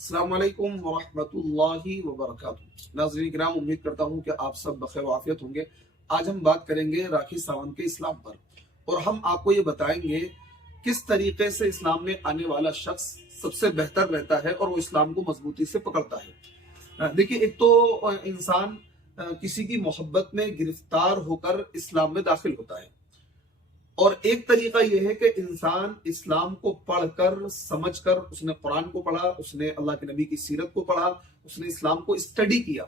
अस्सलाम वालेकुम वरहमतुल्लाहि वबरकातुहू। नाज़रीन किराम, उम्मीद करता हूँ कि आप सब बखैर व आफियत होंगे। आज हम बात करेंगे राखी सावंत के इस्लाम पर, और हम आपको ये बताएंगे किस तरीके से इस्लाम में आने वाला शख्स सबसे बेहतर रहता है और वो इस्लाम को मजबूती से पकड़ता है। देखिए, एक तो इंसान किसी की मोहब्बत में गिरफ्तार होकर इस्लाम में दाखिल होता है, और एक तरीका यह है कि इंसान इस्लाम को पढ़कर समझकर, उसने कुरान को पढ़ा, उसने अल्लाह के नबी की सीरत को पढ़ा, उसने इस्लाम को स्टडी किया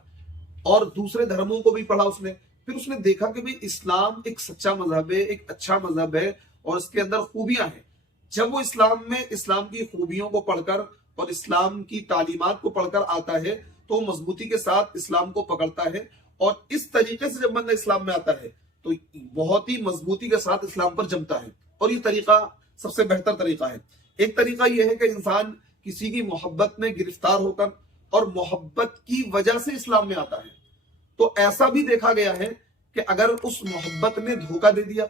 और दूसरे धर्मों को भी पढ़ा उसने। फिर उसने देखा कि भाई इस्लाम एक सच्चा मजहब है, एक अच्छा मजहब है और इसके अंदर खूबियां हैं। जब वो इस्लाम में इस्लाम की खूबियों को पढ़कर और इस्लाम की तालीमात को पढ़कर आता है तो वो मजबूती के साथ इस्लाम को पकड़ता है, और इस तरीके से जब बंदा इस्लाम में आता है तो बहुत ही मजबूती के साथ इस्लाम पर जमता है। और ये तरीका सबसे बेहतर तरीका है। एक तरीका यह है कि इंसान किसी की मोहब्बत में गिरफ्तार होकर और मोहब्बत की वजह से इस्लाम में आता है। तो ऐसा भी देखा गया है कि अगर उस मोहब्बत ने धोखा दे दिया,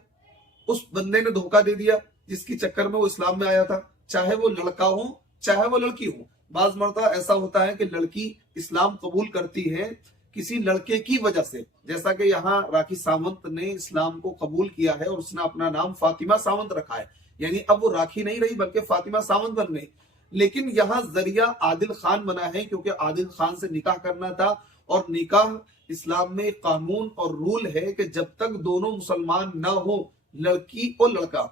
उस बंदे ने धोखा दे दिया जिसकी चक्कर में वो इस्लाम में आया था, चाहे वो लड़का हो चाहे वो लड़की हो। बाज मरता ऐसा होता है कि लड़की इस्लाम कबूल करती है किसी लड़के की वजह से, जैसा कि यहाँ राखी सावंत ने इस्लाम को कबूल किया है और उसने अपना नाम फातिमा सावंत रखा है। यानी अब वो राखी नहीं रही बल्कि फातिमा सावंत बन गई। लेकिन यहाँ जरिया आदिल खान बना है, क्योंकि आदिल खान से निकाह करना था, और निकाह इस्लाम में कानून और रूल है कि जब तक दोनों मुसलमान ना हो, लड़की और लड़का,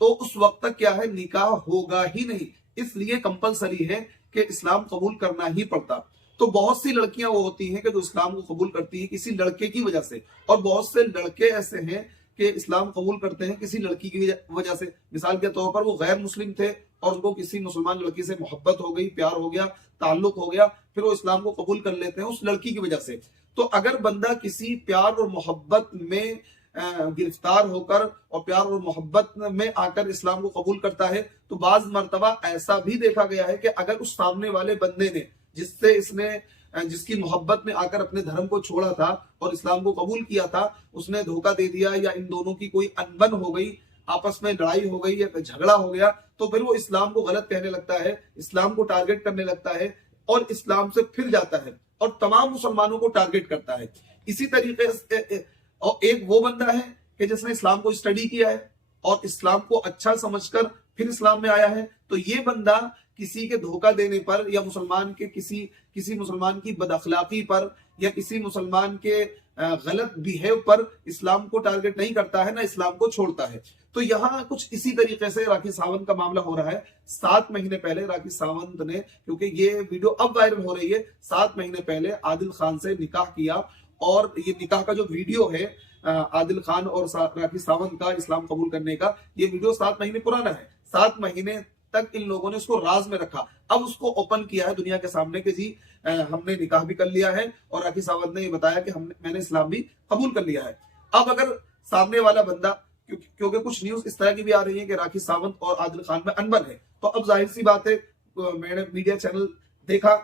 तो उस वक्त तक क्या है, निकाह होगा ही नहीं। इसलिए कंपलसरी है कि इस्लाम कबूल करना ही पड़ता। तो बहुत सी लड़कियां वो होती हैं कि जो इस्लाम को कबूल करती हैं किसी लड़के की वजह से, और बहुत से लड़के ऐसे हैं कि इस्लाम कबूल करते हैं किसी लड़की की वजह से। मिसाल के तौर पर वो गैर मुस्लिम थे और उनको किसी मुसलमान लड़की से मोहब्बत हो गई, प्यार हो गया, ताल्लुक हो गया, फिर वो इस्लाम को कबूल कर लेते हैं उस लड़की की वजह से। तो अगर बंदा किसी प्यार और मोहब्बत में गिरफ्तार होकर और प्यार और मोहब्बत में आकर इस्लाम को कबूल करता है, तो बाज मर्तबा ऐसा भी देखा गया है कि अगर उस सामने वाले बंदे ने जिसकी मोहब्बत में आकर अपने धर्म को छोड़ा था और इस्लाम को कबूल किया था, उसने धोखा दे दिया या इन दोनों की कोई अनबन हो गई, आपस में लड़ाई हो गई या झगड़ा हो गया, तो फिर वो इस्लाम को गलत कहने लगता है, इस्लाम को टारगेट करने लगता है और इस्लाम से फिर जाता है और तमाम मुसलमानों को टारगेट करता है। इसी तरीके से और एक वो बंदा है कि जिसने इस्लाम को स्टडी किया है और इस्लाम को अच्छा समझकर फिर इस्लाम में आया है, तो ये बंदा किसी के धोखा देने पर या मुसलमान के किसी मुसलमान की बदअखलाकी पर या किसी मुसलमान के गलत बिहेव पर इस्लाम को टारगेट नहीं करता है, ना इस्लाम को छोड़ता है। तो यहाँ कुछ इसी तरीके से राखी सावंत का मामला हो रहा है। 7 महीने पहले राखी सावंत ने, क्योंकि ये वीडियो अब वायरल हो रही है, 7 महीने पहले आदिल खान से निकाह किया, और ये निकाह का जो वीडियो है आदिल खान और राखी सावंत का इस्लाम कबूल करने का, ये वीडियो 7 महीने पुराना है। 7 महीने तक इन लोगों ने उसको राज में रखा, अब उसको ओपन किया है दुनिया के सामने कि जी हमने निकाह भी कर लिया है, और राखी सावंत ने ये बताया कि मैंने इस्लाम भी कबूल कर लिया है। अब अगर सामने वाला बंदा, क्योंकि कुछ न्यूज इस तरह की भी आ रही है कि राखी सावंत और आदिल खान में अनबन है, तो अब जाहिर सी बात है, मैंने मीडिया चैनल देखा,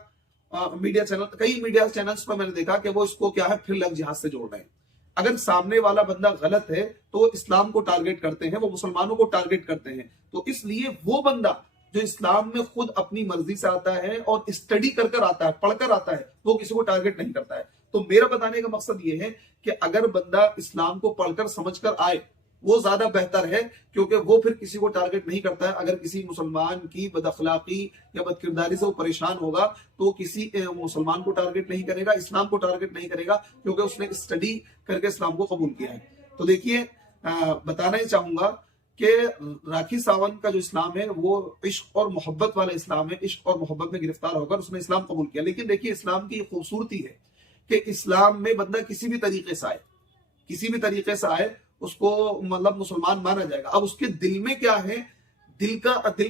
कई मीडिया चैनल्स पर मैंने देखा कि वो इसको क्या है, फिर लव जिहाद से जोड़ रहे हैं। अगर सामने वाला बंदा गलत है तो वो इस्लाम को टारगेट करते हैं, वो मुसलमानों को टारगेट करते हैं। तो इसलिए वो बंदा जो इस्लाम में खुद अपनी मर्जी से आता है और स्टडी कर आता है, पढ़कर आता है, वो किसी को टारगेट नहीं करता है। तो मेरा बताने का मकसद ये है कि अगर बंदा इस्लाम को पढ़कर समझकर आए, वो ज्यादा बेहतर है, क्योंकि वो फिर किसी को टारगेट नहीं करता है। अगर किसी मुसलमान की बदअखलाकी या बदकिरदारी से वो परेशान होगा तो किसी मुसलमान को टारगेट नहीं करेगा, इस्लाम को टारगेट नहीं करेगा, क्योंकि उसने स्टडी करके इस्लाम को कबूल किया है। तो देखिए, बताना ही चाहूंगा कि राखी सावंत का जो इस्लाम है वो इश्क और मोहब्बत वाला इस्लाम है। इश्क और मोहब्बत में गिरफ्तार होकर उसने इस्लाम कबूल किया। लेकिन देखिए, इस्लाम की खूबसूरती है कि इस्लाम में बंदा किसी भी तरीके से आए उसको मतलब मुसलमान माना जाएगा। अब उसके दिल में क्या है, दिल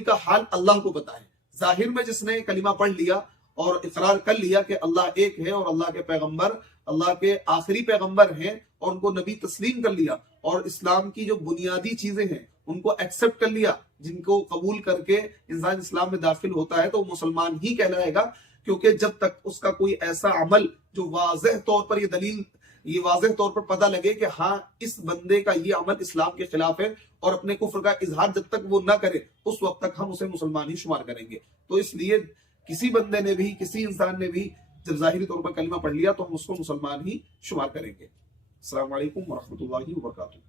का हाल अल्लाह को पता है। जाहिर में जिसने कलिमा पढ़ लिया और इकरार कर लिया कि अल्लाह एक है और अल्लाह के पैगंबर अल्लाह के आखिरी पैगंबर हैं और उनको नबी तस्लीम कर लिया, और इस्लाम की जो बुनियादी चीजें हैं उनको एक्सेप्ट कर लिया, जिनको कबूल करके इंसान इस्लाम में दाखिल होता है तो वो मुसलमान ही कहलाएगा। क्योंकि जब तक उसका कोई ऐसा अमल जो वाज़ेह तौर पर ये वाज़ेह तौर पर पता लगे कि हाँ इस बंदे का ये अमल इस्लाम के खिलाफ है और अपने कुफ्र का इजहार जब तक वो ना करे, उस वक्त तक हम उसे मुसलमान ही शुमार करेंगे। तो इसलिए किसी बंदे ने भी, किसी इंसान ने भी जब ज़ाहिरी तौर पर कलमा पढ़ लिया तो हम उसको मुसलमान ही शुमार करेंगे। अस्सलाम वालेकुम व रहमतुल्लाहि व बरकातुहू।